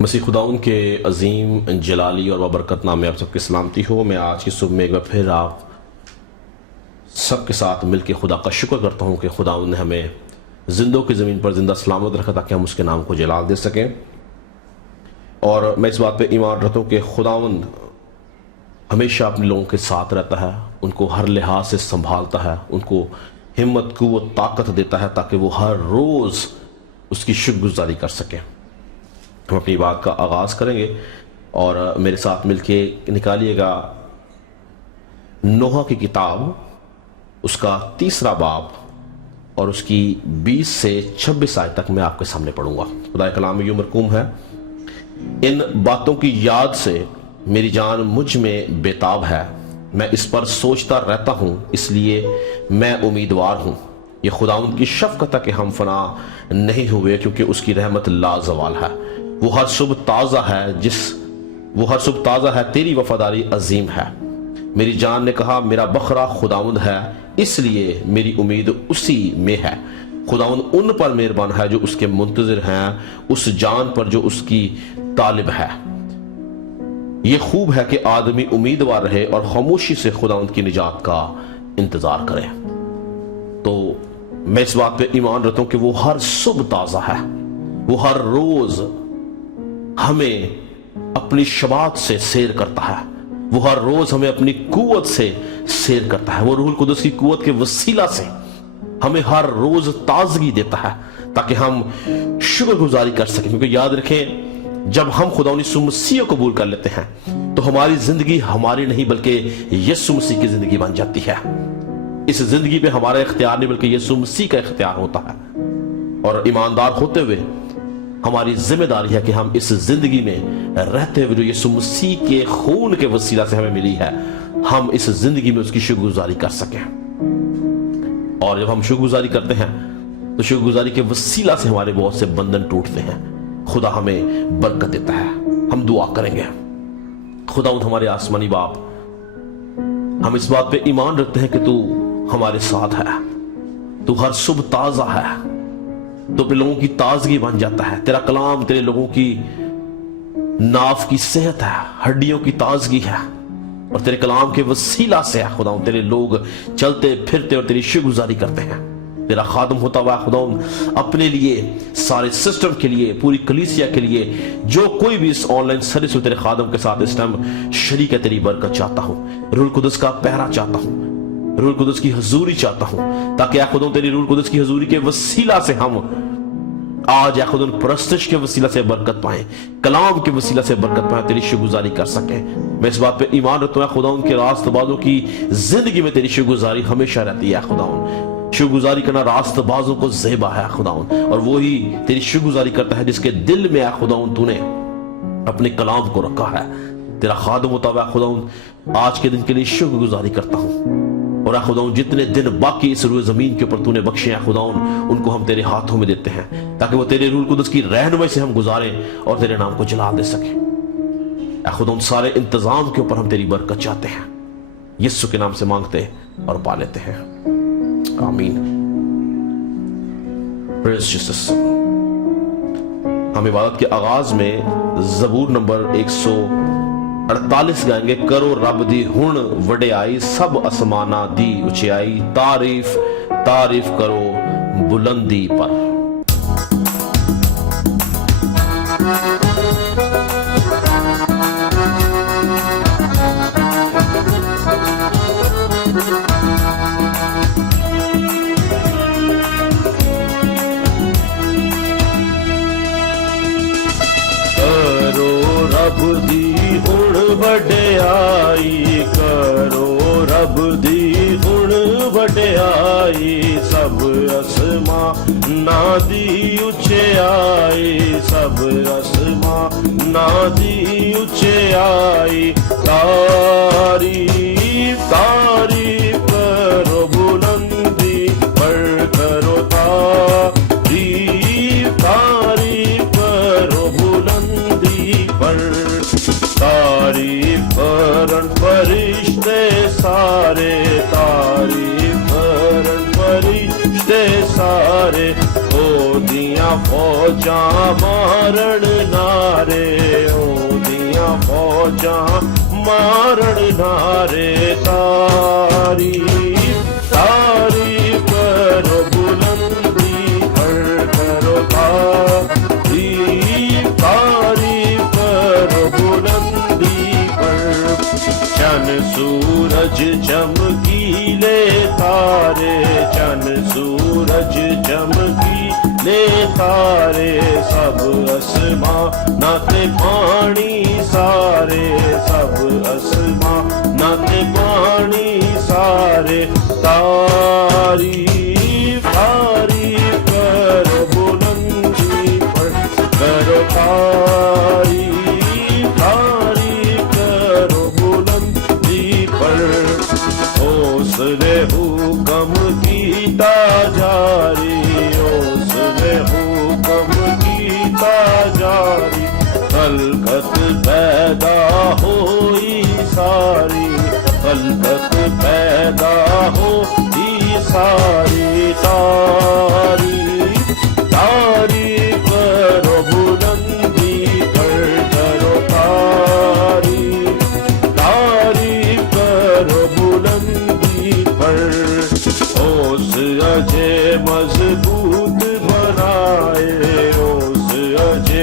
مسیح خداون کے عظیم جلالی اور بابرکت نام میں آپ سب کی سلامتی ہو۔ میں آج کی صبح میں ایک بار پھر آپ سب کے ساتھ مل کے خدا کا شکر کرتا ہوں کہ خداون نے ہمیں زندوں کی زمین پر زندہ سلامت رکھا تاکہ ہم اس کے نام کو جلال دے سکیں۔ اور میں اس بات پہ ایمان رکھتا ہوں کہ خداون ہمیشہ اپنے لوگوں کے ساتھ رہتا ہے، ان کو ہر لحاظ سے سنبھالتا ہے، ان کو ہمت قوت طاقت دیتا ہے تاکہ وہ ہر روز اس کی شکر گزاری کر سکیں۔ ہم اپنی بات کا آغاز کریں گے اور میرے ساتھ مل کے نکالیے گا نوح کی کتاب، اس کا 3 باب اور اس کی 20 سے 26 آیت تک میں آپ کے سامنے پڑھوں گا۔ خدا کلام یوں مرقوم ہے: ان باتوں کی یاد سے میری جان مجھ میں بیتاب ہے، میں اس پر سوچتا رہتا ہوں، اس لیے میں امیدوار ہوں۔ یہ خداوند کی شفقت ہے کہ ہم فنا نہیں ہوئے، کیونکہ اس کی رحمت لازوال ہے۔ وہ ہر صبح تازہ ہے، تیری وفاداری عظیم ہے۔ میری جان نے کہا میرا بکرا خداوند ہے، اس لیے میری امید اسی میں ہے۔ خداوند ان پر مہربان ہے جو اس کے منتظر ہیں، اس جان پر جو اس کی طالب ہے۔ یہ خوب ہے کہ آدمی امیدوار رہے اور خاموشی سے خداوند کی نجات کا انتظار کرے۔ تو میں اس بات پہ ایمان رکھتا ہوں کہ وہ ہر صبح تازہ ہے، وہ ہر روز ہمیں اپنی شباعت سے سیر کرتا ہے، وہ ہر روز ہمیں اپنی قوت سے سیر کرتا ہے، وہ روح القدس کی قوت کے وسیلہ سے ہمیں ہر روز تازگی دیتا ہے تاکہ ہم شکر گزاری کر سکیں۔ کیونکہ یاد رکھیں، جب ہم خدا یسوع مسیح کو قبول کر لیتے ہیں تو ہماری زندگی ہماری نہیں بلکہ یسوع مسیح کی زندگی بن جاتی ہے۔ اس زندگی پہ ہمارا اختیار نہیں بلکہ یسوع مسیح کا اختیار ہوتا ہے، اور ایماندار ہوتے ہوئے ہماری ذمہ داری ہے کہ ہم اس زندگی میں رہتے ہوئے جو یسوع مسیح کے خون کے وسیلہ سے ہمیں ملی ہے، ہم اس زندگی میں اس کی شکر گزاری کر سکیں۔ اور جب ہم شکر گزاری کرتے ہیں تو شکر گزاری کے وسیلہ سے ہمارے بہت سے بندھن ٹوٹتے ہیں، خدا ہمیں برکت دیتا ہے۔ ہم دعا کریں گے۔ خداوند ہمارے آسمانی باپ، ہم اس بات پہ ایمان رکھتے ہیں کہ تو ہمارے ساتھ ہے، تو ہر صبح تازہ ہے، تو اپنے لوگوں کی تازگی بن جاتا ہے۔ تیرا کلام تیرے لوگوں کی ناف کی صحت ہے، ہڈیوں کی تازگی ہے، اور تیرے کلام کے وسیلہ سے خداوند تیرے لوگ چلتے پھرتے اور تیری شکر گزاری کرتے ہیں۔ تیرا خادم ہوتا ہوا خداوند اپنے لیے، سارے سسٹم کے لیے، پوری کلیسیا کے لیے، جو کوئی بھی اس آن لائن سروس میں تیرے خادم کے ساتھ اس ٹائم شریک ہے، تیری برکت چاہتا ہوں، روح القدس کا پہرا چاہتا ہوں، روح القدس کی حضوری چاہتا ہوں، تاکہ اے خداوند تیری روح القدس کی حضوری کے وسیلہ سے ہم آج اے خداوند پرستش کے وسیلہ سے برکت پائیں، کلام کے وسیلہ سے برکت پائیں، تیری شکر گزاری کر سکیں۔ میں اس بات پہ ایمان رکھتا ہوں خداوند کے راست بازوں کی زندگی میں تیری شکر گزاری ہمیشہ رہتی ہے۔ خداوند شکر گزاری کرنا راست بازوں کو زیبا ہے خداوند، اور وہی تیری شکر گزاری کرتا ہے جس کے دل میں اے خداوند تو نے اپنے کلام کو رکھا ہے۔ تیرا خادم ہوتا ہوا خداوند آج کے دن کے لیے شکر گزاری کرتا ہوں، اور اے خداوند جتنے دن باقی اس روئے زمین کے اوپر تو نے بخشے ہیں خداوند، ان کو ہم تیرے ہاتھوں میں دیتے ہیں تاکہ وہ تیرے روح القدس کی رہنمائی سے ہم گزاریں اور تیرے نام کو جلال دے سکیں۔ اے خداوند سارے انتظام کے اوپر ہم تیری برکت چاہتے ہیں، یسوع کے نام سے مانگتے اور پا لیتے ہیں، آمین۔ پریز جیسس۔ ہم عبادت کے آغاز میں زبور نمبر 148 گائیں گے: کرو رب دی ہن وڈیائی، سب اسمانہ دی اچیائی، تعریف تعریف کرو بلندی پر۔ رب دی ہن وڈیائی، کرو رب دی ہن وڈیائی، سب اسماناں دی اچیائی، سب اسماناں دی اچیائی، تعریف تعریف کرو بلندی پر، کرو تعریف تعریف کرو بلندی پر، تعریف کرن فرشتے سارے، تعریف کرن فرشتے سارے، او دیاں فوجاں مارن نال ਸਾਰੇ ਉਹਦੀਆਂ ਫੌਜਾਂ ਮਾਰਨ ਨਾਰੇ ਤਾਰੀਫ ਤਾਰੀਫ ਕਰੋ ਬੁਲੰਦੀ ਪਰ ਕਰੋ ਤਾਰੀਫ ਤਾਰੀਫ ਕਰੋ ਬੁਲੰਦੀ ਪਰ ਚੰਨ ਸੂਰਜ ਚਮਕੀਲੇ ਤਾਰੇ ਚੰਨ ਸੂਰਜ ਚਮਕੀਲੇ ਤਾਰੇ ਸਭ ਅਸਮਾਨਾਂ ਤੇ ਪਾਣੀ ਸਾਰੇ ਸਭ ਅਸਮਾਨਾਂ ਤੇ ਪਾਣੀ ਸਾਰੇ ਤਾਰੀਫ ਤਾਰੀਫ ਕਰੋ ਬੁਲੰਦੀ ਪਰ ਕਰੋ ਤਾਰੀਫ ਤਾਰੀਫ ਕਰੋ ਬੁਲੰਦੀ ਪਰ ਉਸਨੇ ਹੁਕਮ ਕੀਤਾ ਜਾਰੀ ਉਸਨੇ ਹੁਕਮ ਕੀਤਾ ਜਾਰੀ ਖਲਕਤ ਪੈਦਾ ਹੋਈ ਸਾਰੀ ਖਲਕਤ ਪੈਦਾ ਹੋਈ ਸਾਰੀ ਤਾਰੀਫ ਤਾਰੀਫ ਕਰੋ ਬੁਲੰਦੀ ਪਰ ਕਰੋ ਤਾਰੀਫ ਤਾਰੀਫ ਕਰੋ ਬੁਲੰਦੀ ਪਰ ਉਸ ਅਜੇ ਮਜ਼ਬੂਤ ਬਣਾਏ ਉਸ ਅਜੇ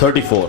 34,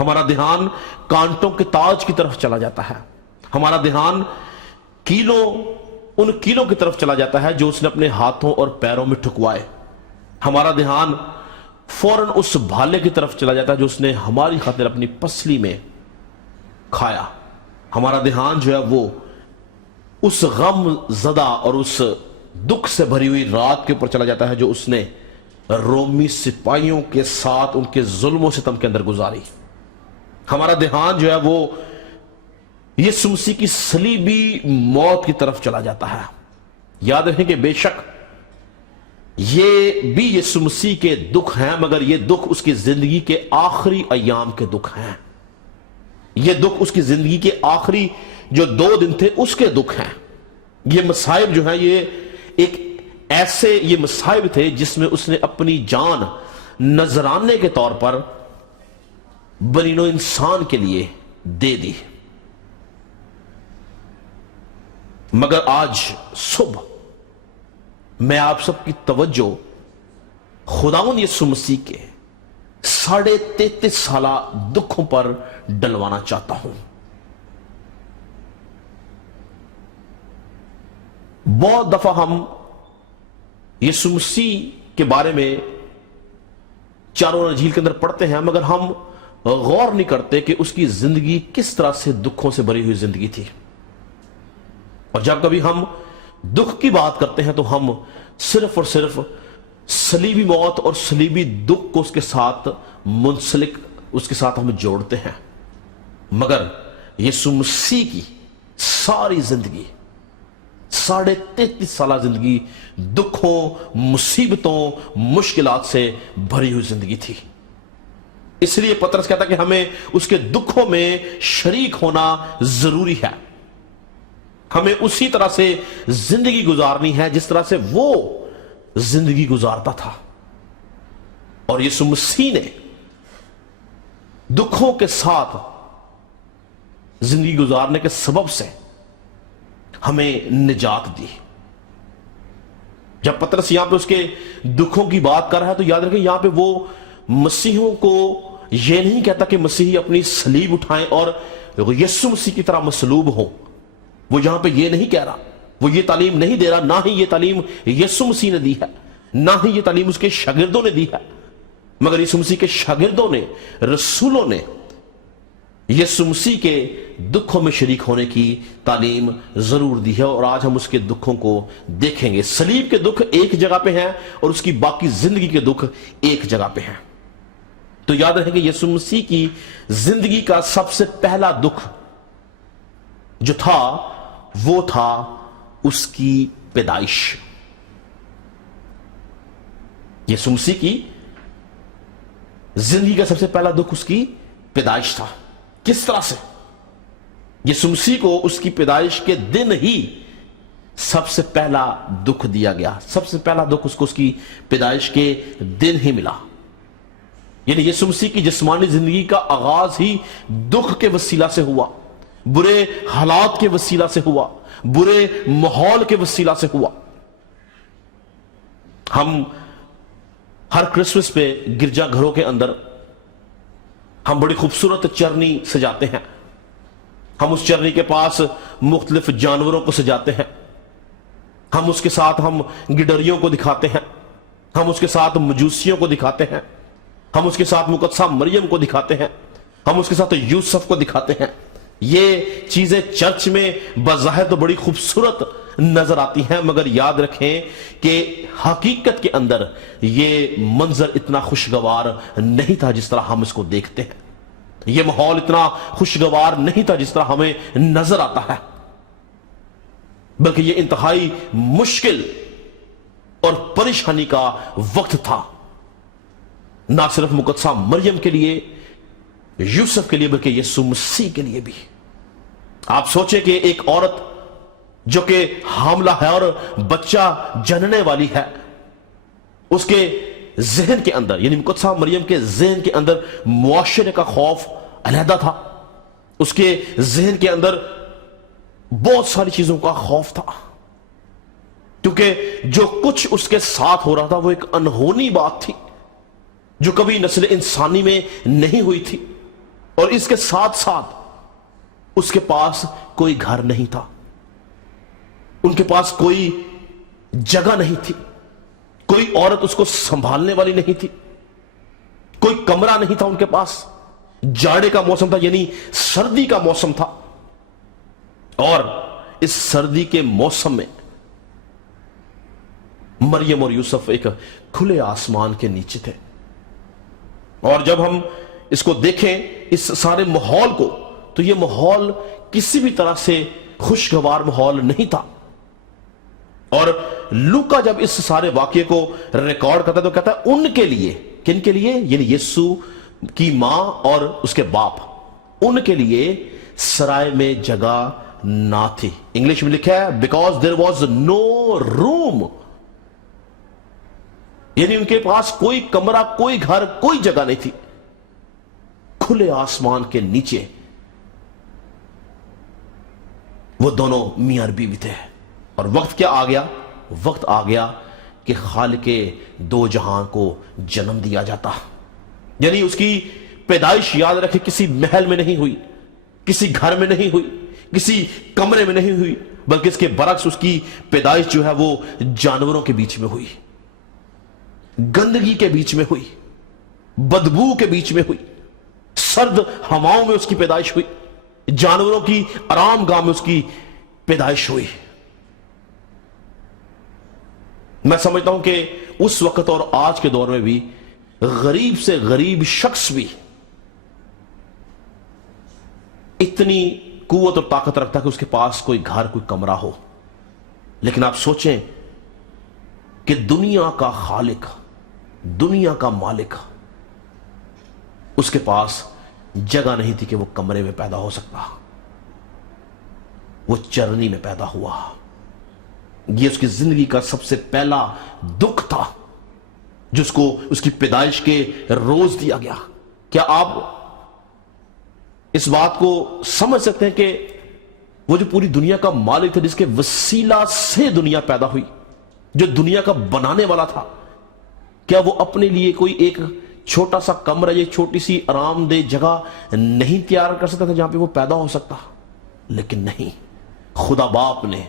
ہمارا دھیان کانٹوں کے تاج کی طرف چلا جاتا ہے، ہمارا دھیان ان کیلوں کی طرف چلا جاتا ہے جو اس نے اپنے ہاتھوں اور پیروں میں ٹھکوائے، ہمارا دھیان فوراً اس بھالے کی طرف چلا جاتا ہے جو اس نے ہماری خاطر اپنی پسلی میں کھایا، ہمارا دھیان جو ہے وہ اس غم زدہ اور اس دکھ سے بھری ہوئی رات کے اوپر چلا جاتا ہے جو اس نے رومی سپاہیوں کے ساتھ ان کے ظلم و ستم کے اندر گزاری، ہمارا دھیان جو ہے وہ یسوع مسیح کی صلیبی موت کی طرف چلا جاتا ہے۔ یاد رکھیں کہ بے شک یہ بھی یسوع مسیح کے دکھ ہیں، مگر یہ دکھ اس کی زندگی کے آخری ایام کے دکھ ہیں، یہ دکھ اس کی زندگی کے آخری جو 2 دن تھے اس کے دکھ ہیں۔ یہ مصائب جو ہیں یہ ایک ایسے یہ مصائب تھے جس میں اس نے اپنی جان نذرانے کے طور پر بنی نوع انسان کے لیے دے دی، مگر آج صبح میں آپ سب کی توجہ خداوند یسوع مسیح کے 33.5 سالہ دکھوں پر ڈلوانا چاہتا ہوں۔ بہت دفعہ ہم یسوع مسیح کے بارے میں چاروں انجیل کے اندر پڑھتے ہیں، مگر ہم غور نہیں کرتے کہ اس کی زندگی کس طرح سے دکھوں سے بھری ہوئی زندگی تھی، اور جب کبھی ہم دکھ کی بات کرتے ہیں تو ہم صرف اور صرف صلیبی موت اور صلیبی دکھ کو اس کے ساتھ منسلک اس کے ساتھ ہم جوڑتے ہیں، مگر یسوع مسیح کی ساری زندگی 33.5 سالہ زندگی دکھوں، مصیبتوں، مشکلات سے بھری ہوئی زندگی تھی۔ اس لیے پترس کہتا کہ ہمیں اس کے دکھوں میں شریک ہونا ضروری ہے، ہمیں اسی طرح سے زندگی گزارنی ہے جس طرح سے وہ زندگی گزارتا تھا، اور یسوع مسیح نے دکھوں کے ساتھ زندگی گزارنے کے سبب سے ہمیں نجات دی۔ جب پترس یہاں پہ اس کے دکھوں کی بات کر رہا ہے تو یاد رکھیں یہاں پہ وہ مسیحوں کو یہ نہیں کہتا کہ مسیحی اپنی صلیب اٹھائیں اور یسوع مسیح کی طرح مصلوب ہوں، وہ یہاں پہ یہ نہیں کہہ رہا، وہ یہ تعلیم نہیں دے رہا، نہ ہی یہ تعلیم یسوع مسیح نے دی ہے، نہ ہی یہ تعلیم اس کے شاگردوں نے دی ہے، مگر یسوع مسیح کے شاگردوں نے، رسولوں نے یسوع مسیح کے دکھوں میں شریک ہونے کی تعلیم ضرور دی ہے، اور آج ہم اس کے دکھوں کو دیکھیں گے۔ صلیب کے دکھ ایک جگہ پہ ہیں اور اس کی باقی زندگی کے دکھ ایک جگہ پہ ہیں۔ تو یاد رکھیں کہ یسوع مسیح کی زندگی کا سب سے پہلا دکھ جو تھا وہ تھا اس کی پیدائش۔ یسوع مسیح کی زندگی کا سب سے پہلا دکھ اس کی پیدائش تھا۔ کس طرح سے؟ یسوع مسیح کو اس کی پیدائش کے دن ہی سب سے پہلا دکھ دیا گیا، سب سے پہلا دکھ اس کو اس کی پیدائش کے دن ہی ملا، یعنی یسوع مسیح کی جسمانی زندگی کا آغاز ہی دکھ کے وسیلہ سے ہوا، برے حالات کے وسیلہ سے ہوا، برے ماحول کے وسیلہ سے ہوا۔ ہم ہر کرسمس پہ گرجا گھروں کے اندر ہم بڑی خوبصورت چرنی سجاتے ہیں، ہم اس چرنی کے پاس مختلف جانوروں کو سجاتے ہیں، ہم اس کے ساتھ ہم گڈریوں کو دکھاتے ہیں، ہم اس کے ساتھ مجوسیوں کو دکھاتے ہیں، ہم اس کے ساتھ مقدسہ مریم کو دکھاتے ہیں، ہم اس کے ساتھ یوسف کو دکھاتے ہیں۔ یہ چیزیں چرچ میں بظاہر تو بڑی خوبصورت نظر آتی ہیں، مگر یاد رکھیں کہ حقیقت کے اندر یہ منظر اتنا خوشگوار نہیں تھا جس طرح ہم اس کو دیکھتے ہیں، یہ ماحول اتنا خوشگوار نہیں تھا جس طرح ہمیں نظر آتا ہے، بلکہ یہ انتہائی مشکل اور پریشانی کا وقت تھا، نہ صرف مقدسہ مریم کے لیے، یوسف کے لیے، بلکہ یسوع مسیح کے لیے بھی۔ آپ سوچیں کہ ایک عورت جو کہ حاملہ ہے اور بچہ جننے والی ہے، اس کے ذہن کے اندر، یعنی مقدسہ مریم کے ذہن کے اندر معاشرے کا خوف علیحدہ تھا، اس کے ذہن کے اندر بہت ساری چیزوں کا خوف تھا، کیونکہ جو کچھ اس کے ساتھ ہو رہا تھا وہ ایک انہونی بات تھی جو کبھی نسل انسانی میں نہیں ہوئی تھی، اور اس کے ساتھ ساتھ اس کے پاس کوئی گھر نہیں تھا، ان کے پاس کوئی جگہ نہیں تھی، کوئی عورت اس کو سنبھالنے والی نہیں تھی، کوئی کمرہ نہیں تھا ان کے پاس۔ جاڑے کا موسم تھا، یعنی سردی کا موسم تھا، اور اس سردی کے موسم میں مریم اور یوسف ایک کھلے آسمان کے نیچے تھے۔ اور جب ہم اس کو دیکھیں، اس سارے ماحول کو، تو یہ ماحول کسی بھی طرح سے خوشگوار ماحول نہیں تھا۔ اور لوکا جب اس سارے واقعے کو ریکارڈ کرتا ہے تو کہتا ہے ان کے لیے، کن کے لیے؟ یعنی یسوع کی ماں اور اس کے باپ، ان کے لیے سرائے میں جگہ نہ تھی۔ انگلش میں لکھا ہے بیکاز دیر واز نو روم، یعنی ان کے پاس کوئی کمرہ، کوئی گھر، کوئی جگہ نہیں تھی۔ کھلے آسمان کے نیچے وہ دونوں میاں اور بیوی تھے، اور وقت کیا آ گیا؟ وقت آ گیا کہ خالق دو جہاں کو جنم دیا جاتا، یعنی اس کی پیدائش یاد رکھے کسی محل میں نہیں ہوئی، کسی گھر میں نہیں ہوئی، کسی کمرے میں نہیں ہوئی، بلکہ اس کے برعکس اس کی پیدائش جو ہے وہ جانوروں کے بیچ میں ہوئی، گندگی کے بیچ میں ہوئی، بدبو کے بیچ میں ہوئی، سرد ہواؤں میں اس کی پیدائش ہوئی، جانوروں کی آرام گاہ میں اس کی پیدائش ہوئی۔ میں سمجھتا ہوں کہ اس وقت اور آج کے دور میں بھی غریب سے غریب شخص بھی اتنی قوت اور طاقت رکھتا ہے کہ اس کے پاس کوئی گھر، کوئی کمرہ ہو، لیکن آپ سوچیں کہ دنیا کا خالق، دنیا کا مالک، اس کے پاس جگہ نہیں تھی کہ وہ کمرے میں پیدا ہو سکتا، وہ چرنی میں پیدا ہوا۔ یہ اس کی زندگی کا سب سے پہلا دکھ تھا جس کو اس کی پیدائش کے روز دیا گیا۔ کیا آپ اس بات کو سمجھ سکتے ہیں کہ وہ جو پوری دنیا کا مالک تھا، جس کے وسیلہ سے دنیا پیدا ہوئی، جو دنیا کا بنانے والا تھا، کیا وہ اپنے لیے کوئی ایک چھوٹا سا کمرہ یا چھوٹی سی آرام دہ جگہ نہیں تیار کر سکتا تھا جہاں پہ وہ پیدا ہو سکتا؟ لیکن نہیں، خدا باپ نے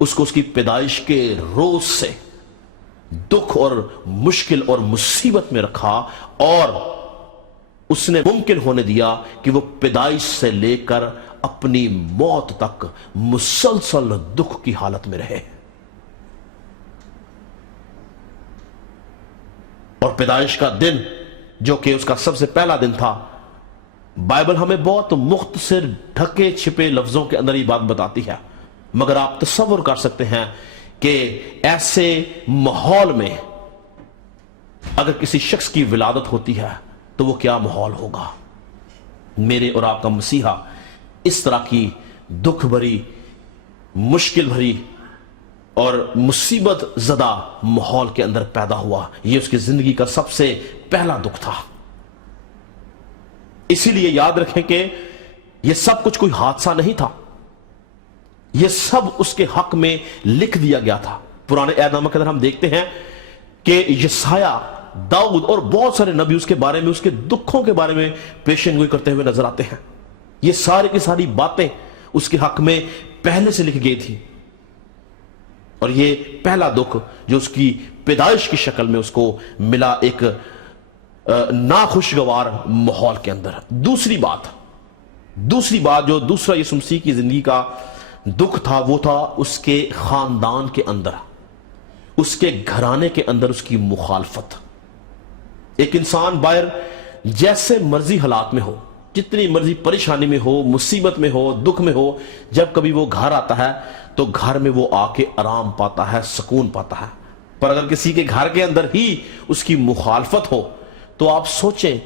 اس کو اس کی پیدائش کے روز سے دکھ اور مشکل اور مصیبت میں رکھا، اور اس نے ممکن ہونے دیا کہ وہ پیدائش سے لے کر اپنی موت تک مسلسل دکھ کی حالت میں رہے۔ اور پیدائش کا دن جو کہ اس کا سب سے پہلا دن تھا، بائبل ہمیں بہت مختصر ڈھکے چھپے لفظوں کے اندر یہ بات بتاتی ہے، مگر آپ تصور کر سکتے ہیں کہ ایسے ماحول میں اگر کسی شخص کی ولادت ہوتی ہے تو وہ کیا ماحول ہوگا۔ میرے اور آپ کا مسیحا اس طرح کی دکھ بھری، مشکل بھری اور مصیبت زدہ ماحول کے اندر پیدا ہوا۔ یہ اس کی زندگی کا سب سے پہلا دکھ تھا۔ اسی لیے یاد رکھیں کہ یہ سب کچھ کوئی حادثہ نہیں تھا، یہ سب اس کے حق میں لکھ دیا گیا تھا۔ پرانے عہد نامہ کے اندر ہم دیکھتے ہیں کہ یسایہ، داؤد اور بہت سارے نبی اس کے بارے میں، اس کے دکھوں کے بارے میں پیشن گوئی کرتے ہوئے نظر آتے ہیں۔ یہ ساری کی ساری باتیں اس کے حق میں پہلے سے لکھ گئی تھی، اور یہ پہلا دکھ جو اس کی پیدائش کی شکل میں اس کو ملا ایک ناخوشگوار ماحول کے اندر۔ دوسری بات جو دوسرا یسوع مسیح کی زندگی کا دکھ تھا، وہ تھا اس کے خاندان کے اندر، اس کے گھرانے کے اندر اس کی مخالفت۔ ایک انسان باہر جیسے مرضی حالات میں ہو، جتنی مرضی پریشانی میں ہو، مصیبت میں ہو، دکھ میں ہو، جب کبھی وہ گھر آتا ہے تو گھر میں وہ آ کے آرام پاتا ہے، سکون پاتا ہے۔ پر اگر کسی کے گھر کے اندر ہی اس کی مخالفت ہو تو آپ سوچیں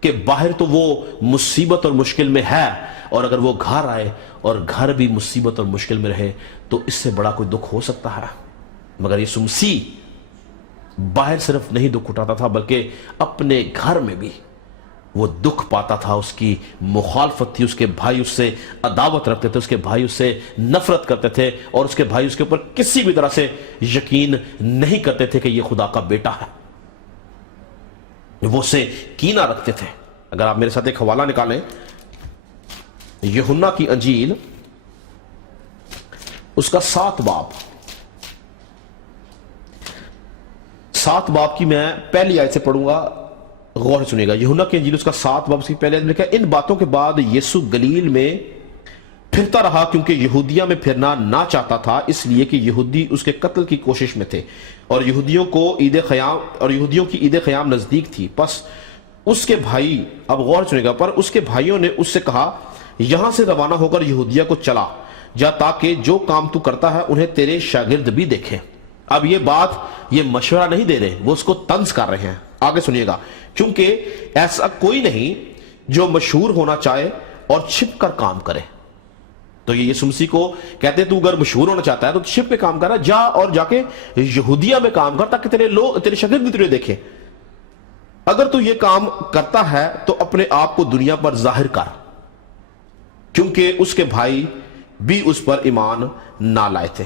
کہ باہر تو وہ مصیبت اور مشکل میں ہے، اور اگر وہ گھر آئے اور گھر بھی مصیبت اور مشکل میں رہے تو اس سے بڑا کوئی دکھ ہو سکتا ہے۔ مگر یسوع مسیح باہر صرف نہیں دکھ اٹھاتا تھا، بلکہ اپنے گھر میں بھی وہ دکھ پاتا تھا۔ اس کی مخالفت تھی، اس کے بھائی اس سے عداوت رکھتے تھے، اس کے بھائی اس سے نفرت کرتے تھے، اور اس کے بھائی اس کے اوپر کسی بھی طرح سے یقین نہیں کرتے تھے کہ یہ خدا کا بیٹا ہے۔ وہ اسے کینہ رکھتے تھے، اگر آپ میرے ساتھ ایک حوالہ نکالیں، یوحنا کی انجیل اس کا 7 باب کی میں پہلی آیت سے پڑھوں گا، غور سے سنیے گا۔ یوحنا کی انجیل اس کا 7 باب اس کی پہلی آیت میں لکھا ہے، ان باتوں کے بعد یسوع گلیل میں پھرتا رہا، کیونکہ یہودیہ میں پھرنا نہ چاہتا تھا، اس لیے کہ یہودی اس کے قتل کی کوشش میں تھے، اور یہودیوں کی عید خیام نزدیک تھی۔ پس اس کے بھائی، اب غور سنیے گا، پر اس کے بھائیوں نے اس سے کہا، یہاں سے روانہ ہو کر یہودیہ کو چلا جا، تاکہ جو کام تو کرتا ہے انہیں تیرے شاگرد بھی دیکھیں۔ اب یہ بات، یہ مشورہ نہیں دے رہے، وہ اس کو طنز کر رہے ہیں۔ آگے سنیے گا، کیونکہ ایسا کوئی نہیں جو مشہور ہونا چاہے اور چھپ کر کام کرے۔ تو یہ یسوع مسیح کو کہتے ہیں، تو اگر مشہور ہونا چاہتا ہے تو چھپ کے کام کرنا، جا اور جا کے یہودیہ میں کام کر، تاکہ تیرے شاگرد بھی تجھے دیکھیں۔ اگر تو یہ کام کرتا ہے تو اپنے آپ کو دنیا پر ظاہر کر، کیونکہ اس کے بھائی بھی اس پر ایمان نہ لائے تھے۔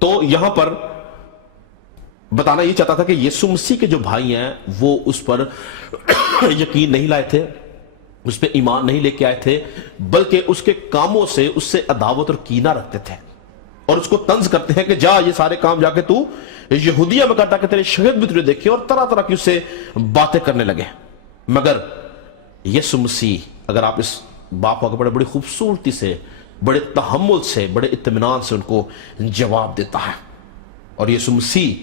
تو یہاں پر بتانا یہ چاہتا تھا کہ یسوع مسیح کے جو بھائی ہیں وہ اس پر یقین نہیں لائے تھے، اس پہ ایمان نہیں لے کے آئے تھے، بلکہ اس کے کاموں سے اس سے عداوت اور کینہ رکھتے تھے، اور اس کو طنز کرتے ہیں کہ جا یہ سارے کام جا کے تو یہودیہ میں کرتا کہ تیرے شاگرد بھی تجھے دیکھیں، اور طرح طرح کی اس سے باتیں کرنے لگے۔ مگر یسوع مسیح، اگر آپ اس باپ کو بڑے خوبصورتی سے، بڑے تحمل سے، بڑے اطمینان سے ان کو جواب دیتا ہے، اور یسوع مسیح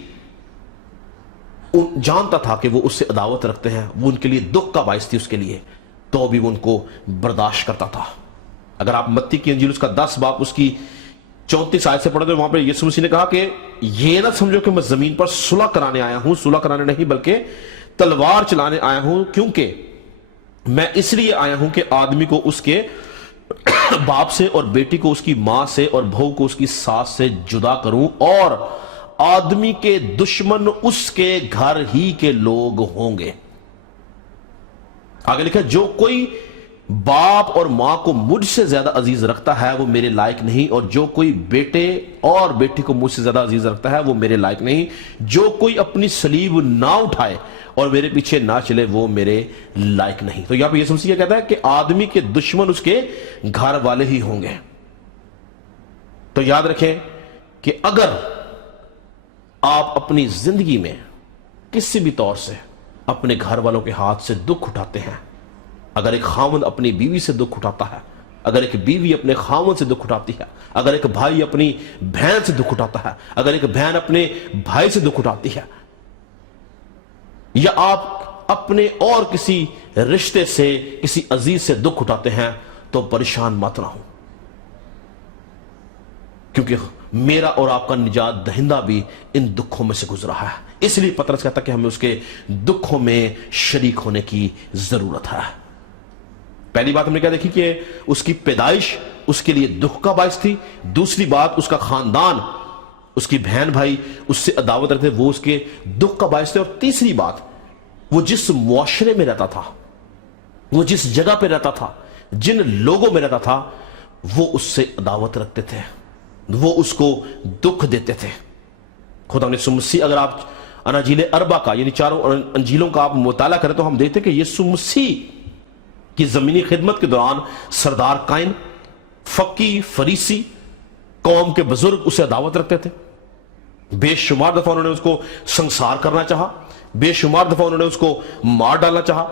جانتا تھا کہ وہ اس سے عداوت رکھتے ہیں، وہ ان کے لیے دکھ کا باعث تھی، اس کے لیے تو بھی وہ ان کو برداشت کرتا تھا۔ اگر آپ متی کی انجیل اس کا 10 باب اس کی 34 آیت سے پڑھتے ہیں، وہاں پہ یسوع مسیح نے کہا کہ یہ نہ سمجھو کہ میں زمین پر صلح کرانے آیا ہوں، صلح کرانے نہیں بلکہ تلوار چلانے آیا ہوں، کیونکہ میں اس لیے آیا ہوں کہ آدمی کو اس کے باپ سے، اور بیٹی کو اس کی ماں سے، اور بہو کو اس کی ساس سے جدا کروں، اور آدمی کے دشمن اس کے گھر ہی کے لوگ ہوں گے۔ آگے لکھا، جو کوئی باپ اور ماں کو مجھ سے زیادہ عزیز رکھتا ہے وہ میرے لائق نہیں، اور جو کوئی بیٹے اور بیٹی کو مجھ سے زیادہ عزیز رکھتا ہے وہ میرے لائق نہیں، جو کوئی اپنی صلیب نہ اٹھائے اور میرے پیچھے نہ چلے وہ میرے لائق نہیں۔ تو یہاں پہ یسوع مسیح کہتا ہے کہ آدمی کے دشمن اس کے گھر والے ہی ہوں گے۔ تو یاد رکھیں کہ اگر آپ اپنی زندگی میں کسی بھی طور سے اپنے گھر والوں کے ہاتھ سے دکھ اٹھاتے ہیں، اگر ایک خاوند اپنی بیوی سے دکھ اٹھاتا ہے، اگر ایک بیوی اپنے خاوند سے دکھ اٹھاتی ہے، اگر ایک بھائی اپنی بہن سے دکھ اٹھاتا ہے، اگر ایک بہن اپنے بھائی سے دکھ اٹھاتی ہے، یا آپ اپنے اور کسی رشتے سے، کسی عزیز سے دکھ اٹھاتے ہیں، تو پریشان مت نہ ہو، کیونکہ میرا اور آپ کا نجات دہندہ بھی ان دکھوں میں سے گزرا ہے۔ اس لیے پترس کہتا کہ ہمیں اس کے دکھوں میں شریک ہونے کی ضرورت ہے۔ پہلی بات ہم نے کیا دیکھی کہ اس کی پیدائش اس کے لیے دکھ کا باعث تھی، دوسری بات اس کا خاندان، اس کی بہن بھائی اس سے عداوت رکھتے وہ اس کے دکھ کا باعث تھے، اور تیسری بات وہ جس معاشرے میں رہتا تھا، وہ جس جگہ پہ رہتا تھا، جن لوگوں میں رہتا تھا، وہ اس سے عداوت رکھتے تھے، وہ اس کو دکھ دیتے تھے۔ خدا نے یسوع مسیح، اگر آپ اناجیل اربع کا یعنی چاروں انجیلوں کا آپ مطالعہ کریں تو ہم دیکھتے ہیں کہ یسوع مسیح کی زمینی خدمت کے دوران سردار قائن، فقی، فریسی، قوم کے بزرگ اسے عداوت رکھتے تھے، بے شمار دفعہ انہوں نے اس کو سنسار کرنا چاہا، بے شمار دفعہ انہوں نے اس کو مار ڈالنا چاہا،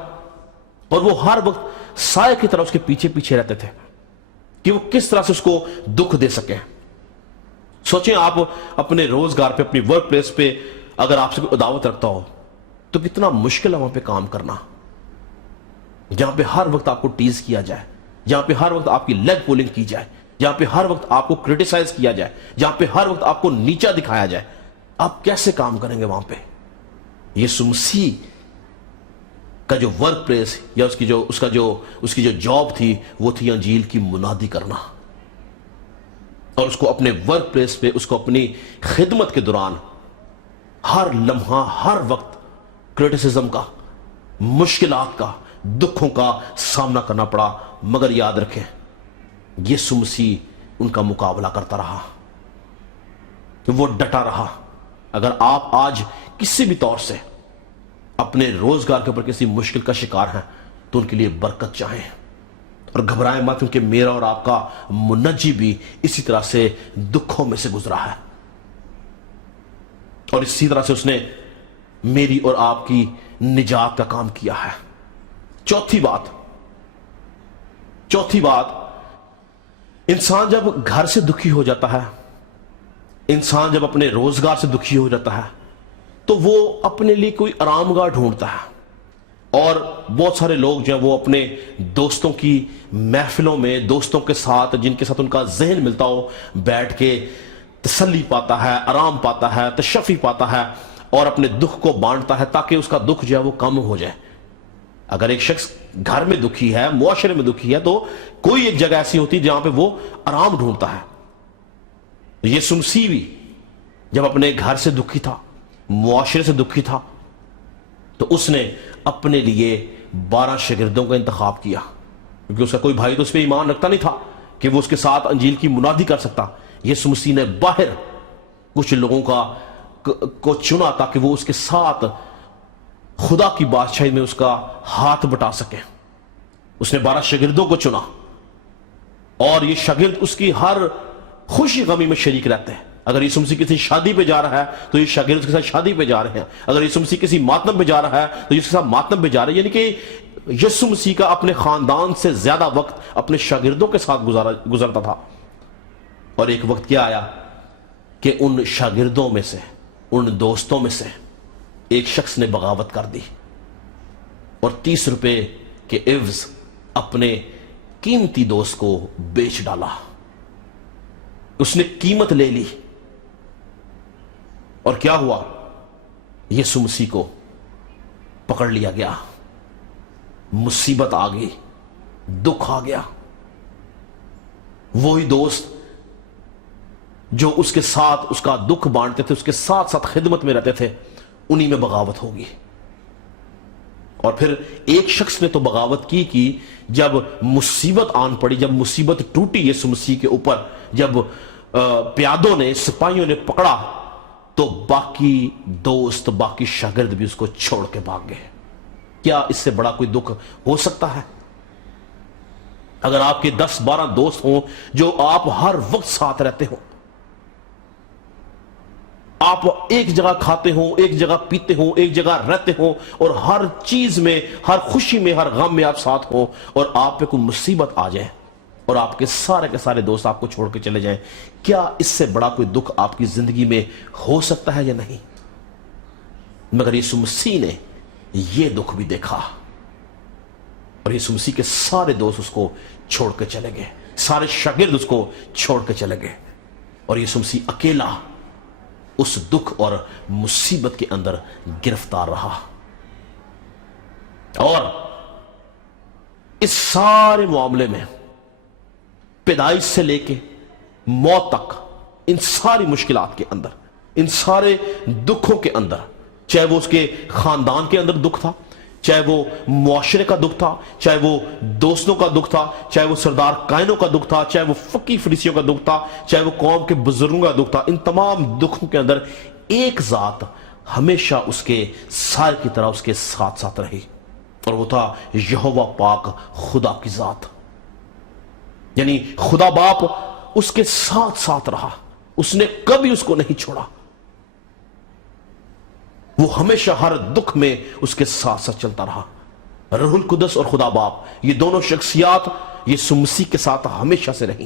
اور وہ ہر وقت سائے کی طرح اس کے پیچھے پیچھے رہتے تھے کہ وہ کس طرح سے اس کو دکھ دے سکیں۔ سوچیں آپ اپنے روزگار پہ، اپنی ورک پلیس پہ اگر آپ سے کوئی عداوت رکھتا ہو تو کتنا مشکل ہے وہاں پہ کام کرنا، جہاں پہ ہر وقت آپ کو ٹیز کیا جائے، جہاں پہ ہر وقت آپ کی لیگ پولنگ کی جائے، جہاں پہ ہر وقت آپ کو کرٹیسائز کیا جائے، جہاں پہ ہر وقت آپ کو نیچا دکھایا جائے، آپ کیسے کام کریں گے وہاں پہ؟ یسوع مسیح کا جو ورک پلیس یا اس کی جو جاب تھی وہ تھی انجیل کی منادی کرنا، اور اس کو اپنے ورک پلیس پہ، اس کو اپنی خدمت کے دوران ہر لمحہ، ہر وقت کرٹیسزم کا، مشکلات کا، دکھوں کا سامنا کرنا پڑا، مگر یاد رکھیں یسوع مسیح ان کا مقابلہ کرتا رہا، وہ ڈٹا رہا۔ اگر آپ آج کسی بھی طور سے اپنے روزگار کے اوپر کسی مشکل کا شکار ہیں، تو ان کے لیے برکت چاہیں اور گھبرائیں مت، کیونکہ میرا اور آپ کا منجی بھی اسی طرح سے دکھوں میں سے گزرا ہے، اور اسی طرح سے اس نے میری اور آپ کی نجات کا کام کیا ہے۔ چوتھی بات، انسان جب گھر سے دکھی ہو جاتا ہے، انسان جب اپنے روزگار سے دکھی ہو جاتا ہے، تو وہ اپنے لیے کوئی آرام گاہ ڈھونڈتا ہے، اور بہت سارے لوگ جو ہیں وہ اپنے دوستوں کی محفلوں میں، دوستوں کے ساتھ جن کے ساتھ ان کا ذہن ملتا ہو، بیٹھ کے تسلی پاتا ہے، آرام پاتا ہے، تشفی پاتا ہے، اور اپنے دکھ کو بانٹتا ہے تاکہ اس کا دکھ جو ہے وہ کم ہو جائے۔ اگر ایک شخص گھر میں دکھی ہے، معاشرے میں دکھی ہے، تو کوئی ایک جگہ ایسی ہوتی ہے جہاں پہ وہ آرام ڈھونڈتا ہے۔ یسوع مسیح بھی جب اپنے گھر سے دکھی تھا، معاشرے سے دکھی تھا، تو اس نے اپنے لیے 12 شاگردوں کا انتخاب کیا، کیونکہ اس کا کوئی بھائی تو اس پہ ایمان رکھتا نہیں تھا کہ وہ اس کے ساتھ انجیل کی منادی کر سکتا۔ یسوع مسیح نے باہر کچھ لوگوں کو چنا تاکہ وہ اس کے ساتھ خدا کی بادشاہی میں اس کا ہاتھ بٹا سکے۔ اس نے 12 شاگردوں کو چنا، اور یہ شاگرد اس کی ہر خوشی غمی میں شریک رہتے ہیں۔ اگر یسوع مسیح کسی شادی پہ جا رہا ہے تو یہ شاگرد اس کے ساتھ شادی پہ جا رہے ہیں، اگر یسوع مسیح کسی ماتم پہ جا رہا ہے تو یہ اس کے ساتھ ماتم پہ جا رہے ہیں، یعنی کہ یسوع مسیح کا اپنے خاندان سے زیادہ وقت اپنے شاگردوں کے ساتھ گزرتا تھا۔ اور ایک وقت کیا آیا کہ ان شاگردوں میں سے، ان دوستوں میں سے ایک شخص نے بغاوت کر دی اور 30 روپے کے عوض اپنے قیمتی دوست کو بیچ ڈالا۔ اس نے قیمت لے لی، اور کیا ہوا؟ یسوع مسیح کو پکڑ لیا گیا، مصیبت آ گئی، دکھ آ گیا۔ وہی دوست جو اس کے ساتھ اس کا دکھ بانٹتے تھے، اس کے ساتھ ساتھ خدمت میں رہتے تھے، انہی میں بغاوت ہوگی۔ اور پھر ایک شخص نے تو بغاوت کی جب مصیبت آن پڑی، جب مصیبت ٹوٹی یسوع مسیح کے اوپر، جب پیادوں نے، سپاہیوں نے پکڑا، تو باقی دوست، باقی شاگرد بھی اس کو چھوڑ کے بھاگ گئے۔ کیا اس سے بڑا کوئی دکھ ہو سکتا ہے؟ اگر آپ کے 10-12 دوست ہوں جو آپ ہر وقت ساتھ رہتے ہوں، آپ ایک جگہ کھاتے ہوں، ایک جگہ پیتے ہوں، ایک جگہ رہتے ہوں، اور ہر چیز میں، ہر خوشی میں، ہر غم میں آپ ساتھ ہوں، اور آپ پہ کوئی مصیبت آ جائے اور آپ کے سارے دوست آپ کو چھوڑ کے چلے جائیں، کیا اس سے بڑا کوئی دکھ آپ کی زندگی میں ہو سکتا ہے یا نہیں؟ مگر یسوع مسیح نے یہ دکھ بھی دیکھا، اور یسوع مسیح کے سارے دوست اس کو چھوڑ کے چلے گئے، سارے شاگرد اس کو چھوڑ کے چلے گئے، اور یسوع مسیح اکیلا اس دکھ اور مصیبت کے اندر گرفتار رہا۔ اور اس سارے معاملے میں، پیدائش سے لے کے موت تک، ان ساری مشکلات کے اندر، ان سارے دکھوں کے اندر، چاہے وہ اس کے خاندان کے اندر دکھ تھا، چاہے وہ معاشرے کا دکھ تھا، چاہے وہ دوستوں کا دکھ تھا، چاہے وہ سردار کائنوں کا دکھ تھا، چاہے وہ فقی فریسیوں کا دکھ تھا، چاہے وہ قوم کے بزرگوں کا دکھ تھا، ان تمام دکھوں کے اندر ایک ذات ہمیشہ اس کے سائے کی طرح اس کے ساتھ ساتھ رہی، اور وہ تھا یہوہ پاک، خدا کی ذات۔ یعنی خدا باپ اس کے ساتھ ساتھ رہا، اس نے کبھی اس کو نہیں چھوڑا، وہ ہمیشہ ہر دکھ میں اس کے ساتھ ساتھ چلتا رہا۔ روح القدس اور خدا باپ، یہ دونوں شخصیات یسوع مسیح کے ساتھ ہمیشہ سے رہیں،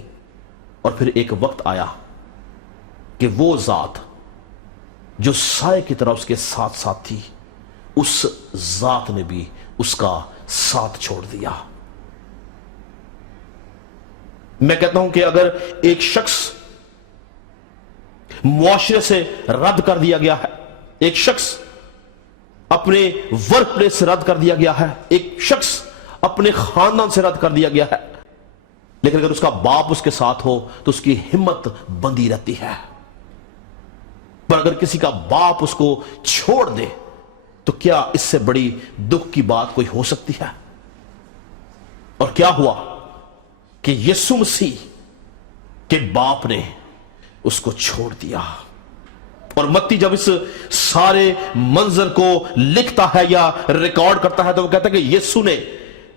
اور پھر ایک وقت آیا کہ وہ ذات جو سائے کی طرح اس کے ساتھ ساتھ تھی، اس ذات نے بھی اس کا ساتھ چھوڑ دیا۔ میں کہتا ہوں کہ اگر ایک شخص معاشرے سے رد کر دیا گیا ہے، ایک شخص اپنے ورک پلیس سے رد کر دیا گیا ہے، ایک شخص اپنے خاندان سے رد کر دیا گیا ہے، لیکن اگر اس کا باپ اس کے ساتھ ہو تو اس کی ہمت بندی رہتی ہے۔ پر اگر کسی کا باپ اس کو چھوڑ دے تو کیا اس سے بڑی دکھ کی بات کوئی ہو سکتی ہے؟ اور کیا ہوا کہ یسوع مسیح کے باپ نے اس کو چھوڑ دیا۔ اور متی جب اس سارے منظر کو لکھتا ہے یا ریکارڈ کرتا ہے تو وہ کہتا ہے کہ یسوع نے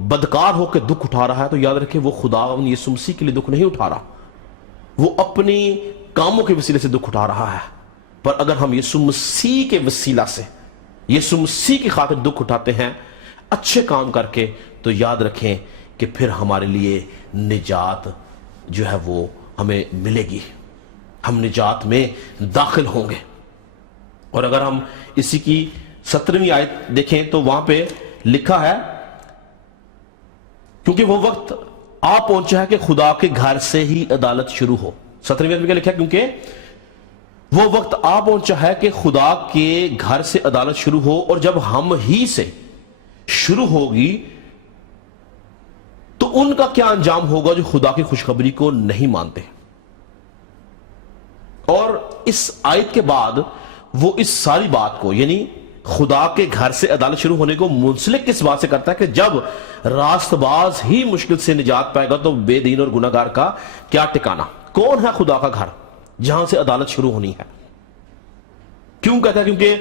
بدکار ہو کے دکھ اٹھا رہا ہے تو یاد رکھیں وہ خدا یسوع مسیح کے لیے دکھ نہیں اٹھا رہا، وہ اپنی کاموں کے وسیلے سے دکھ اٹھا رہا ہے۔ پر اگر ہم یسوع مسیح کے وسیلہ سے، یسوع مسیح کی خاطر دکھ اٹھاتے ہیں اچھے کام کر کے، تو یاد رکھیں کہ پھر ہمارے لیے نجات جو ہے وہ ہمیں ملے گی، ہم نجات میں داخل ہوں گے۔ اور اگر ہم اسی کی 17ویں آیت دیکھیں تو وہاں پہ لکھا ہے، کیونکہ وہ وقت آ پہنچا ہے کہ خدا کے گھر سے ہی عدالت شروع ہو۔ 17ویں آیت میں کیا لکھا ہے؟ کیونکہ وہ وقت آ پہنچا ہے کہ خدا کے گھر سے عدالت شروع ہو، اور جب ہم ہی سے شروع ہوگی تو ان کا کیا انجام ہوگا جو خدا کی خوشخبری کو نہیں مانتے۔ اور اس آیت کے بعد وہ اس ساری بات کو، یعنی خدا کے گھر سے عدالت شروع ہونے کو منسلک کس بات سے کرتا ہے کہ جب راست باز ہی مشکل سے نجات پائے گا تو بے دین اور گناہ گار کا کیا ٹھکانہ۔ کون ہے خدا کا گھر جہاں سے عدالت شروع ہونی ہے؟ کیوں کہتا ہے؟ کیونکہ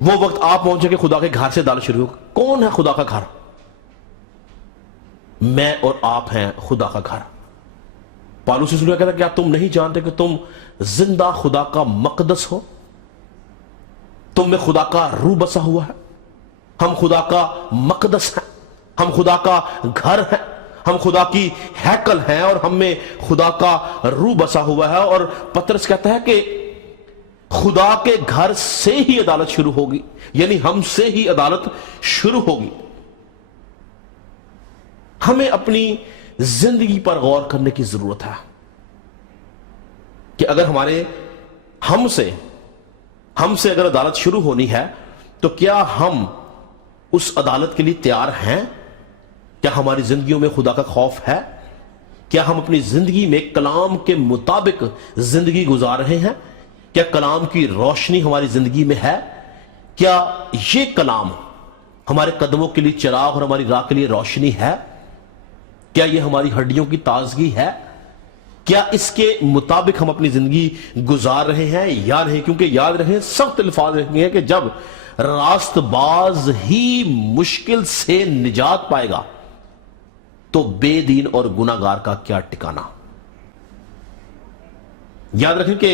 وہ وقت آپ پہنچے کہ خدا کے گھر سے عدالت شروع ہو۔ کون ہے خدا کا گھر؟ میں اور آپ ہیں خدا کا گھر۔ پالوس رسول کہتا ہے کیا تم نہیں جانتے کہ تم زندہ خدا کا مقدس ہو؟ تم میں خدا کا روح بسا ہوا ہے۔ ہم خدا کا مقدس ہیں، ہم خدا کا گھر ہیں، ہم خدا کی ہیکل ہیں، اور ہم میں خدا کا روح بسا ہوا ہے۔ اور پترس کہتا ہے کہ خدا کے گھر سے ہی عدالت شروع ہوگی، یعنی ہم سے ہی عدالت شروع ہوگی۔ ہمیں اپنی زندگی پر غور کرنے کی ضرورت ہے کہ اگر ہم سے اگر عدالت شروع ہونی ہے تو کیا ہم اس عدالت کے لیے تیار ہیں؟ کیا ہماری زندگیوں میں خدا کا خوف ہے؟ کیا ہم اپنی زندگی میں کلام کے مطابق زندگی گزار رہے ہیں؟ کیا کلام کی روشنی ہماری زندگی میں ہے؟ کیا یہ کلام ہمارے قدموں کے لیے چراغ اور ہماری راہ کے لیے روشنی ہے؟ کیا یہ ہماری ہڈیوں کی تازگی ہے؟ کیا اس کے مطابق ہم اپنی زندگی گزار رہے ہیں یا نہیں؟ کیونکہ یاد رہیں، سخت الفاظ رکھیں کہ جب راست باز ہی مشکل سے نجات پائے گا تو بے دین اور گناہ گار کا کیا ٹھکانہ۔ یاد رکھیں کہ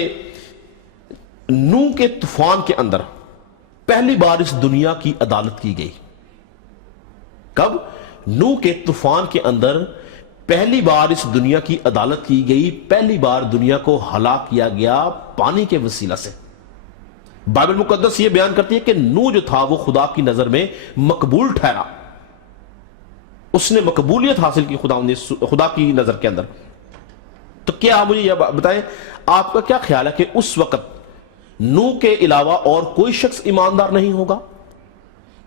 نوح کے طوفان کے اندر پہلی بار اس دنیا کی عدالت کی گئی۔ کب؟ نوح کے طوفان کے اندر پہلی بار اس دنیا کی عدالت کی گئی، پہلی بار دنیا کو ہلاک کیا گیا پانی کے وسیلہ سے۔ بائبل مقدس یہ بیان کرتی ہے کہ نوح جو تھا وہ خدا کی نظر میں مقبول ٹھہرا، اس نے مقبولیت حاصل کی خدا کی نظر کے اندر۔ تو کیا مجھے یہ بتائیں، آپ کا کیا خیال ہے کہ اس وقت نوح کے علاوہ اور کوئی شخص ایماندار نہیں ہوگا؟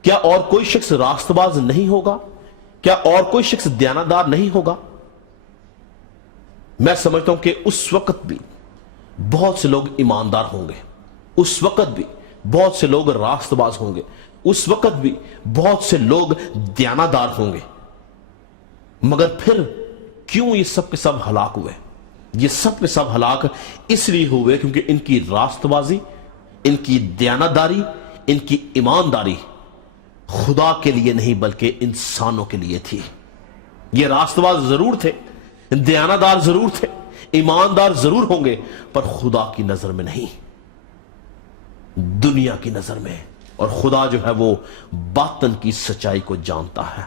کیا اور کوئی شخص راست باز نہیں ہوگا؟ کیا اور کوئی شخص دیانتدار نہیں ہوگا؟ میں سمجھتا ہوں کہ اس وقت بھی بہت سے لوگ ایماندار ہوں گے، اس وقت بھی بہت سے لوگ راست باز ہوں گے، اس وقت بھی بہت سے لوگ دیانتدار ہوں گے۔ مگر پھر کیوں یہ سب کے سب ہلاک ہوئے؟ یہ سب کے سب ہلاک اس لیے ہوئے کیونکہ ان کی راست بازی، ان کی دیانتداری، ان کی ایمانداری خدا کے لیے نہیں بلکہ انسانوں کے لیے تھی۔ یہ راست باز ضرور تھے، دیانتدار ضرور تھے، ایماندار ضرور ہوں گے، پر خدا کی نظر میں نہیں، دنیا کی نظر میں۔ اور خدا جو ہے وہ باطن کی سچائی کو جانتا ہے۔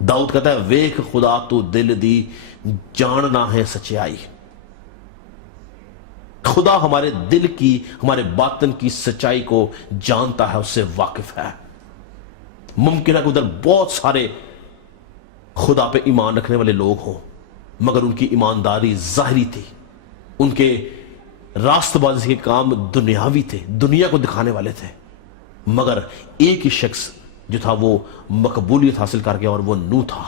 داؤد کہتا ہے ویکھ خدا تو دل دی جاننا ہے سچائی۔ خدا ہمارے دل کی، ہمارے باطن کی سچائی کو جانتا ہے، اس سے واقف ہے۔ ممکن ہے کہ ادھر بہت سارے خدا پہ ایمان رکھنے والے لوگ ہوں، مگر ان کی ایمانداری ظاہری تھی، ان کے راست بازی کے کام دنیاوی تھے، دنیا کو دکھانے والے تھے۔ مگر ایک ہی شخص جو تھا وہ مقبولیت حاصل کر گیا، اور وہ نوح تھا۔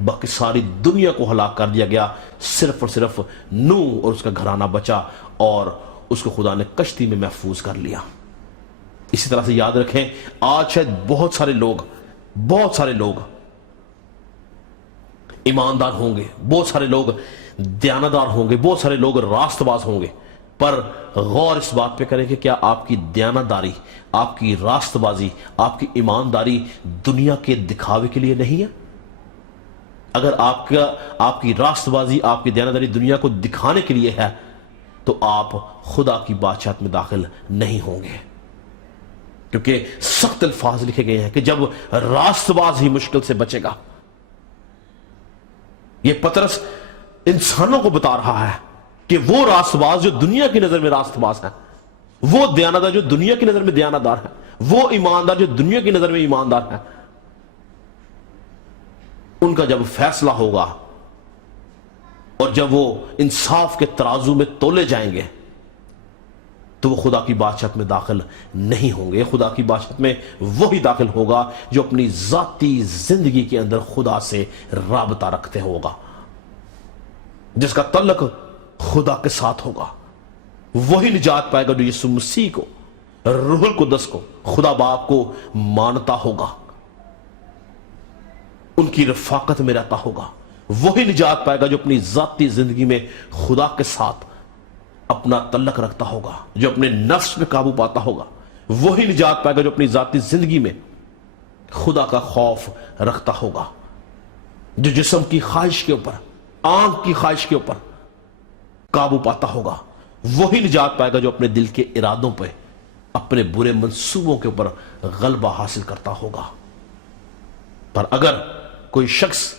باقی ساری دنیا کو ہلاک کر دیا گیا، صرف اور صرف نوح اور اس کا گھرانہ بچا، اور اس کو خدا نے کشتی میں محفوظ کر لیا۔ اسی طرح سے یاد رکھیں، آج شاید بہت سارے لوگ ایماندار ہوں گے، بہت سارے لوگ دیانتدار ہوں گے، بہت سارے لوگ راست باز ہوں گے، پر غور اس بات پہ کریں کہ کیا آپ کی دیانتداری، آپ کی راست بازی، آپ کی ایمانداری دنیا کے دکھاوے کے لیے نہیں ہے؟ اگر آپ کی راست بازی، آپ کی دیانتداری دنیا کو دکھانے کے لیے ہے تو آپ خدا کی بادشاہت میں داخل نہیں ہوں گے، کیونکہ سخت الفاظ لکھے گئے ہیں کہ جب راست باز ہی مشکل سے بچے گا۔ یہ پطرس انسانوں کو بتا رہا ہے کہ وہ راست باز جو دنیا کی نظر میں راست باز ہے، وہ دیانتدار جو دنیا کی نظر میں دیانتدار ہے، وہ ایماندار جو دنیا کی نظر میں ایماندار ہے، ان کا جب فیصلہ ہوگا اور جب وہ انصاف کے ترازو میں تولے جائیں گے تو وہ خدا کی بادشاہت میں داخل نہیں ہوں گے۔ خدا کی بادشاہت میں وہی داخل ہوگا جو اپنی ذاتی زندگی کے اندر خدا سے رابطہ رکھتے ہوگا، جس کا تعلق خدا کے ساتھ ہوگا۔ وہی نجات پائے گا جو یسوع مسیح کو، روح القدس کو، خدا باپ کو مانتا ہوگا، ان کی رفاقت میں رہتا ہوگا۔ وہی نجات پائے گا جو اپنی ذاتی زندگی میں خدا کے ساتھ اپنا تعلق رکھتا ہوگا، جو اپنے نفس پہ قابو پاتا ہوگا۔ وہی نجات پائے گا جو اپنی ذاتی زندگی میں خدا کا خوف رکھتا ہوگا، جو جسم کی خواہش کے اوپر، آنکھ کی خواہش کے اوپر قابو پاتا ہوگا۔ وہی نجات پائے گا جو اپنے دل کے ارادوں پہ، اپنے برے منصوبوں کے اوپر غلبہ حاصل کرتا ہوگا۔ پر اگر کوئی شخص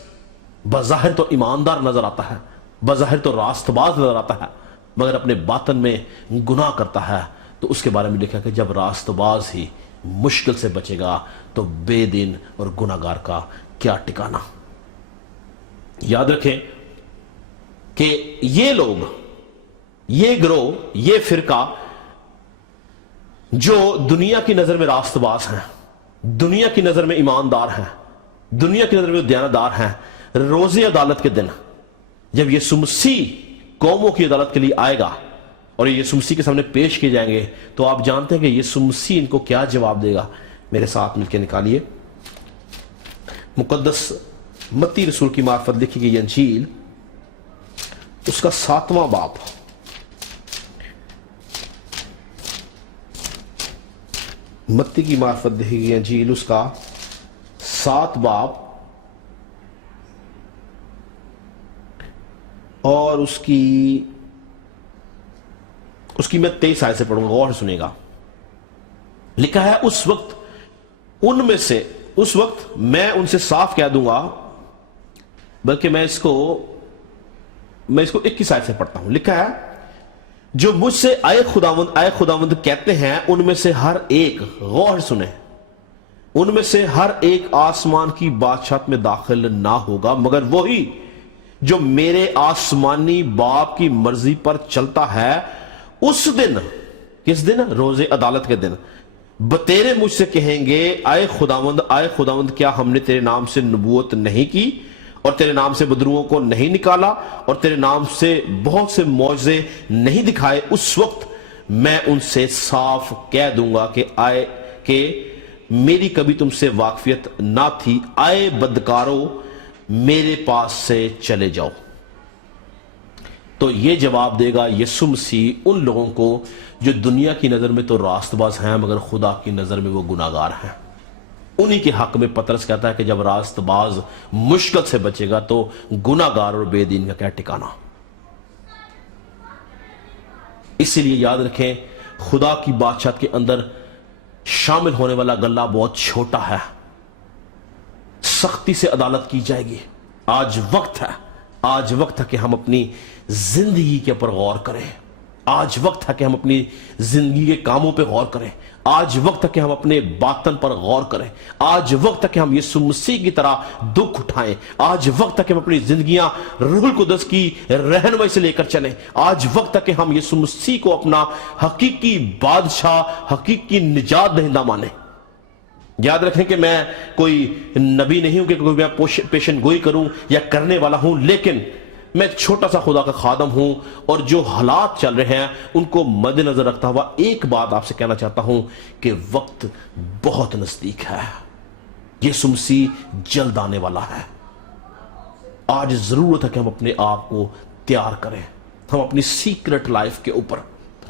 بظاہر تو ایماندار نظر آتا ہے، بظاہر تو راست باز نظر آتا ہے، مگر اپنے باطن میں گناہ کرتا ہے، تو اس کے بارے میں لکھا کہ جب راست باز ہی مشکل سے بچے گا تو بے دین اور گناہگار کا کیا ٹھکانہ۔ یاد رکھیں کہ یہ لوگ، یہ گروہ، یہ فرقہ جو دنیا کی نظر میں راست باز ہیں، دنیا کی نظر میں ایماندار ہیں، دنیا کی نظر میں دیانتدار ہیں، روز عدالت کے دن جب یسوع مسیح قوموں کی عدالت کے لیے آئے گا اور یہ یسوع مسیح کے سامنے پیش کیے جائیں گے تو آپ جانتے ہیں کہ یسوع مسیح ان کو کیا جواب دے گا۔ میرے ساتھ مل کے نکالیے مقدس متی رسول کی معرفت لکھی گئی انجیل، اس کا 7واں باب، متی کی معرفت لکھی گئی انجیل، اس کا 7 باب اور اس کی میں 23 آیت سے پڑھوں گا، غور سے سنیے گا۔ لکھا ہے اس وقت میں ان سے صاف کہہ دوں گا، بلکہ میں اس کو 21 آیت سے پڑھتا ہوں۔ لکھا ہے جو مجھ سے اے خداوند کہتے ہیں ان میں سے ہر ایک، غور سنیں، ان میں سے ہر ایک آسمان کی بادشاہت میں داخل نہ ہوگا مگر وہی جو میرے آسمانی باپ کی مرضی پر چلتا ہے۔ اس دن، کس دن؟ روز عدالت کے دن، بتیرے مجھ سے کہیں گے اے خداوند کیا ہم نے تیرے نام سے نبوت نہیں کی اور تیرے نام سے بدروؤں کو نہیں نکالا اور تیرے نام سے بہت سے معجزے نہیں دکھائے؟ اس وقت میں ان سے صاف کہہ دوں گا کہ میری کبھی تم سے واقفیت نہ تھی، اے بدکارو میرے پاس سے چلے جاؤ۔ تو یہ جواب دے گا یسوع مسیح ان لوگوں کو جو دنیا کی نظر میں تو راست باز ہیں مگر خدا کی نظر میں وہ گناہگار ہیں۔ انہی کے حق میں پطرس کہتا ہے کہ جب راست باز مشکل سے بچے گا تو گناہگار اور بے دین کا کیا ٹھکانہ۔ اسی لیے یاد رکھیں خدا کی بادشاہت کے اندر شامل ہونے والا گلہ بہت چھوٹا ہے، سختی سے عدالت کی جائے گی۔ آج وقت ہے کہ ہم اپنی زندگی کے اوپر غور کریں، آج وقت ہے کہ ہم اپنی زندگی کے کاموں پہ غور کریں، آج وقت ہے کہ ہم اپنے باطن پر غور کریں، آج وقت ہے کہ ہم یسوع مسیح کی طرح دکھ اٹھائیں، آج وقت ہے کہ ہم اپنی زندگیاں روح القدس کی رہنمائی سے لے کر چلیں، آج وقت ہے کہ ہم یسوع مسیح کو اپنا حقیقی بادشاہ، حقیقی نجات دہندہ مانیں۔ یاد رکھیں کہ میں کوئی نبی نہیں ہوں کہ کوئی میں پیشن گوئی کروں یا کرنے والا ہوں، لیکن میں ایک چھوٹا سا خدا کا خادم ہوں اور جو حالات چل رہے ہیں ان کو مد نظر رکھتا ہوا ایک بات آپ سے کہنا چاہتا ہوں کہ وقت بہت نزدیک ہے، یسوع مسیح جلد آنے والا ہے۔ آج ضرورت ہے کہ ہم اپنے آپ کو تیار کریں، ہم اپنی سیکرٹ لائف کے اوپر